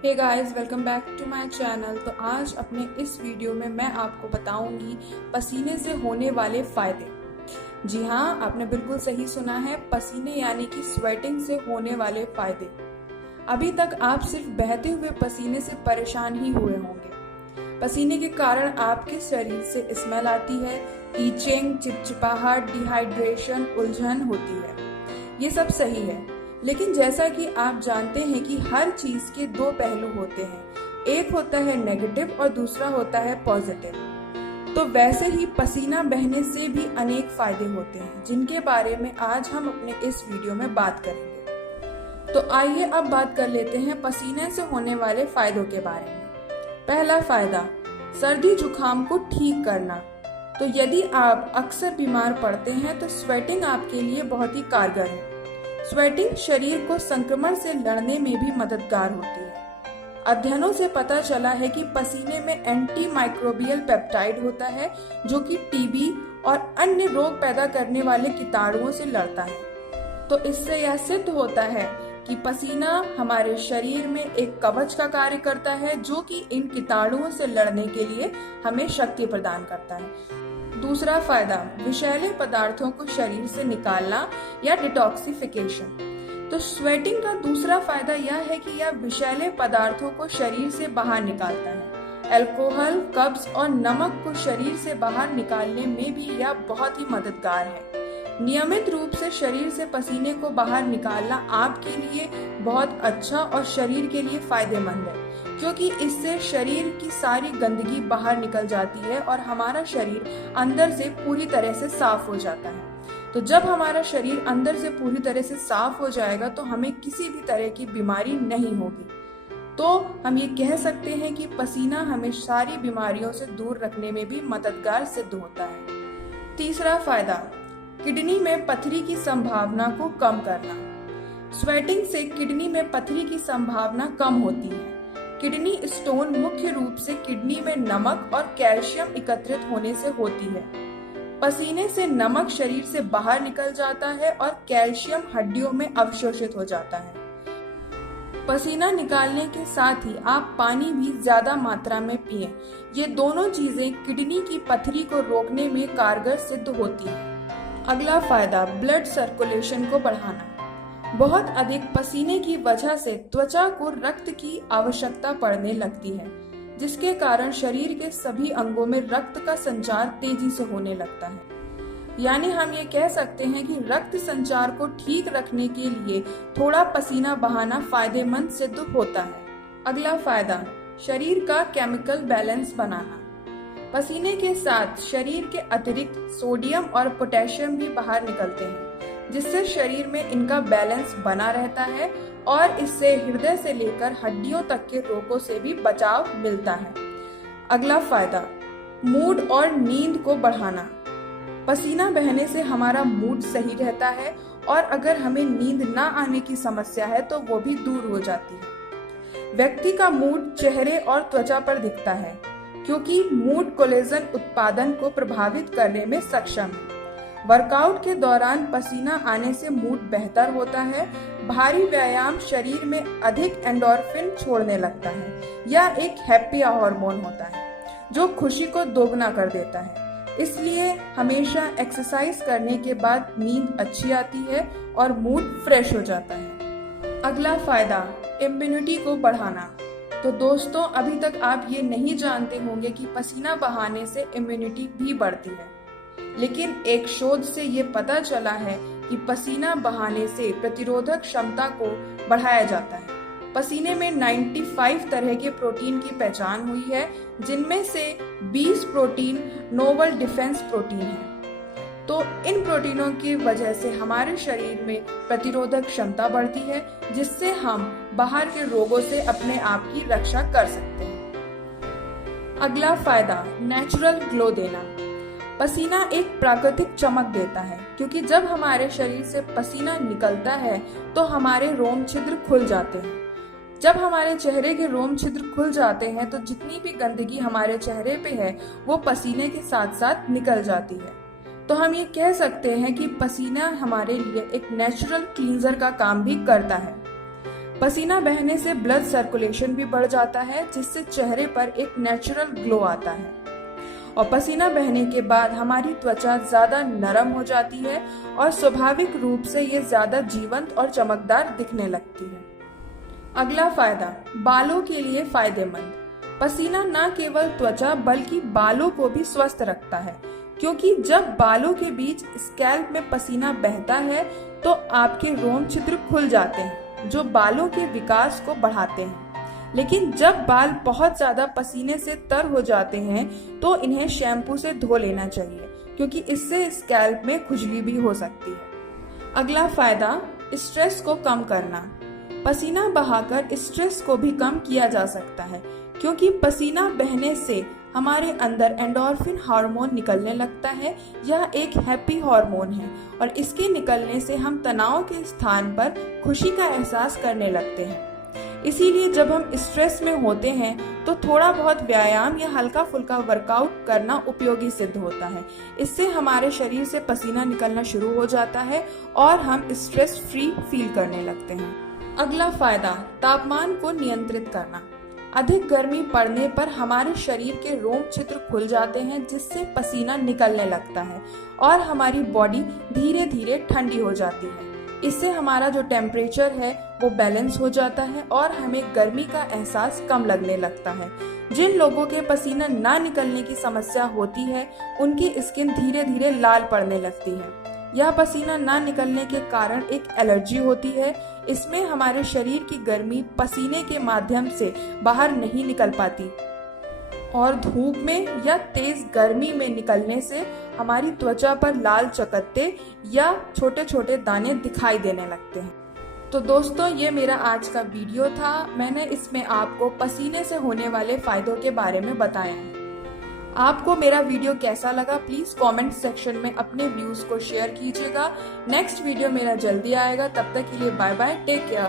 Hey guys, welcome back to my channel. तो आज अपने इस वीडियो में मैं आपको बताऊंगी पसीने से होने वाले फायदे। जी हाँ, आपने बिल्कुल सही सुना है, पसीने यानी कि स्वेटिंग से होने वाले फायदे। अभी तक आप सिर्फ बहते हुए पसीने से परेशान ही हुए होंगे। पसीने के कारण आपके शरीर से स्मेल आती है, ईचिंग, चिपचिपाहट, डिहाइड्रेशन, उलझन होती है। ये सब सही है, लेकिन जैसा कि आप जानते हैं कि हर चीज के दो पहलू होते हैं, एक होता है नेगेटिव और दूसरा होता है पॉजिटिव। तो वैसे ही पसीना बहने से भी अनेक फायदे होते हैं, जिनके बारे में आज हम अपने इस वीडियो में बात करेंगे। तो आइए अब बात कर लेते हैं पसीने से होने वाले फायदों के बारे में। पहला फायदा, सर्दी जुकाम को ठीक करना। तो यदि आप अक्सर बीमार पड़ते हैं तो स्वेटिंग आपके लिए बहुत ही कारगर है। स्वेटिंग शरीर को संक्रमण से लड़ने में भी मददगार होती है। अध्ययनों से पता चला है कि पसीने में एंटी माइक्रोबियल पेप्टाइड होता है, जो कि टीबी और अन्य रोग पैदा करने वाले कीटाणुओं से लड़ता है। तो इससे यह सिद्ध होता है कि पसीना हमारे शरीर में एक कवच का कार्य करता है, जो कि इन कीटाणुओं से लड़ने के लिए हमें शक्ति प्रदान करता है। दूसरा फायदा, विषैले पदार्थों को शरीर से निकालना या डिटॉक्सिफिकेशन। तो स्वेटिंग का दूसरा फायदा यह है कि यह विषैले पदार्थों को शरीर से बाहर निकालता है। अल्कोहल, कब्ज और नमक को शरीर से बाहर निकालने में भी यह बहुत ही मददगार है। नियमित रूप से शरीर से पसीने को बाहर निकालना आपके लिए बहुत अच्छा और शरीर के लिए फायदेमंद है, क्योंकि इससे शरीर की सारी गंदगी बाहर निकल जाती है और हमारा शरीर अंदर से पूरी तरह से साफ हो जाता है। तो जब हमारा शरीर अंदर से पूरी तरह से साफ हो जाएगा तो हमें किसी भी तरह की बीमारी नहीं होगी। तो हम ये कह सकते हैं कि पसीना हमें सारी बीमारियों से दूर रखने में भी मददगार सिद्ध होता है। तीसरा फायदा, किडनी में पथरी की संभावना को कम करना। स्वेटिंग से किडनी में पथरी की संभावना कम होती है। किडनी स्टोन मुख्य रूप से किडनी में नमक और कैल्शियम एकत्रित होने से होती है। पसीने से नमक शरीर से बाहर निकल जाता है और कैल्शियम हड्डियों में अवशोषित हो जाता है। पसीना निकालने के साथ ही आप पानी भी ज्यादा मात्रा में पिएं। ये दोनों चीजें किडनी की पथरी को रोकने में कारगर सिद्ध होती हैं। अगला फायदा, ब्लड सर्कुलेशन को बढ़ाना। बहुत अधिक पसीने की वजह से त्वचा को रक्त की आवश्यकता पड़ने लगती है, जिसके कारण शरीर के सभी अंगों में रक्त का संचार तेजी से होने लगता है। यानी हम ये कह सकते हैं कि रक्त संचार को ठीक रखने के लिए थोड़ा पसीना बहाना फायदेमंद सिद्ध होता है। अगला फायदा, शरीर का केमिकल बैलेंस बनाना। पसीने के साथ शरीर के अतिरिक्त सोडियम और पोटेशियम भी बाहर निकलते हैं, जिससे शरीर में इनका बैलेंस बना रहता है और इससे हृदय से लेकर हड्डियों तक के रोगों से भी बचाव मिलता है। अगला फायदा, मूड और नींद को बढ़ाना। पसीना बहने से हमारा मूड सही रहता है और अगर हमें नींद ना आने की समस्या है तो वो भी दूर हो जाती है। व्यक्ति का मूड चेहरे और त्वचा पर दिखता है, क्योंकि मूड कोलेजन उत्पादन को प्रभावित करने में सक्षम है। वर्कआउट के दौरान पसीना आने से मूड बेहतर होता है। भारी व्यायाम शरीर में अधिक एंडोर्फिन छोड़ने लगता है। यह एक हैप्पी हार्मोन होता है, जो खुशी को दोगुना कर देता है। इसलिए हमेशा एक्सरसाइज करने के बाद नींद अच्छी आती है और मूड फ्रेश हो जाता है। अगला फायदा, इम्यूनिटी को बढ़ाना। तो दोस्तों, अभी तक आप ये नहीं जानते होंगे कि पसीना बहाने से इम्यूनिटी भी बढ़ती है, लेकिन एक शोध से ये पता चला है कि पसीना बहाने से प्रतिरोधक क्षमता को बढ़ाया जाता है। पसीने में 95 तरह के प्रोटीन की पहचान हुई है, जिनमें से 20 प्रोटीन नोवल डिफेंस प्रोटीन है। तो इन प्रोटीनों की वजह से हमारे शरीर में प्रतिरोधक क्षमता बढ़ती है, जिससे हम बाहर के रोगों से अपने आप की रक्षा कर सकते हैं। अगला फायदा, नेचुरल ग्लो देना। पसीना एक प्राकृतिक चमक देता है, क्योंकि जब हमारे शरीर से पसीना निकलता है तो हमारे रोम छिद्र खुल जाते हैं। जब हमारे चेहरे के रोम छिद्र खुल जाते हैं तो जितनी भी गंदगी हमारे चेहरे पे है वो पसीने के साथ साथ निकल जाती है। तो हम ये कह सकते हैं कि पसीना हमारे लिए एक नेचुरल क्लींजर का काम भी करता है। पसीना बहने से ब्लड सर्कुलेशन भी बढ़ जाता है, जिससे चेहरे पर एक नेचुरल ग्लो आता है। और पसीना बहने के बाद हमारी त्वचा ज्यादा नरम हो जाती है और स्वाभाविक रूप से ये ज्यादा जीवंत और चमकदार दिखने लगती है। अगला फायदा, बालों के लिए फायदेमंद। पसीना न केवल त्वचा बल्कि बालों को भी स्वस्थ रखता है, क्योंकि जब बालों के बीच स्कैल्प में पसीना बहता है तो आपके रोम छिद्र खुल जाते हैं, जो बालों के विकास को बढ़ाते हैं। लेकिन जब बाल बहुत ज्यादा पसीने से तर हो जाते हैं तो इन्हें शैम्पू से धो लेना चाहिए, क्योंकि इससे स्कैल्प में खुजली भी हो सकती है। अगला फायदा, स्ट्रेस को कम करना। पसीना बहाकर स्ट्रेस को भी कम किया जा सकता है, क्योंकि पसीना बहने से हमारे अंदर एंडोर्फिन हार्मोन निकलने लगता है। यह एक हैप्पी हार्मोन है और इसके निकलने से हम तनाव के स्थान पर खुशी का एहसास करने लगते हैं। इसीलिए जब हम स्ट्रेस में होते हैं तो थोड़ा बहुत व्यायाम या हल्का फुल्का वर्कआउट करना उपयोगी सिद्ध होता है। इससे हमारे शरीर से पसीना निकलना शुरू हो जाता है और हम स्ट्रेस फ्री फील करने लगते हैं। अगला फायदा, तापमान को नियंत्रित करना। अधिक गर्मी पड़ने पर हमारे शरीर के रोम छिद्र खुल जाते हैं, जिससे पसीना निकलने लगता है और हमारी बॉडी धीरे धीरे ठंडी हो जाती है। इससे हमारा जो टेम्परेचर है वो बैलेंस हो जाता है और हमें गर्मी का एहसास कम लगने लगता है। जिन लोगों के पसीना ना निकलने की समस्या होती है उनकी स्किन धीरे धीरे लाल पड़ने लगती है। यह पसीना ना निकलने के कारण एक एलर्जी होती है। इसमें हमारे शरीर की गर्मी पसीने के माध्यम से बाहर नहीं निकल पाती और धूप में या तेज गर्मी में निकलने से हमारी त्वचा पर लाल चकत्ते या छोटे छोटे दाने दिखाई देने लगते हैं। तो दोस्तों, ये मेरा आज का वीडियो था। मैंने इसमें आपको पसीने से होने वाले फायदों के बारे में बताया है। आपको मेरा वीडियो कैसा लगा प्लीज कमेंट सेक्शन में अपने व्यूज को शेयर कीजिएगा। नेक्स्ट वीडियो मेरा जल्दी आएगा, तब तक के लिए बाय बाय, टेक केयर।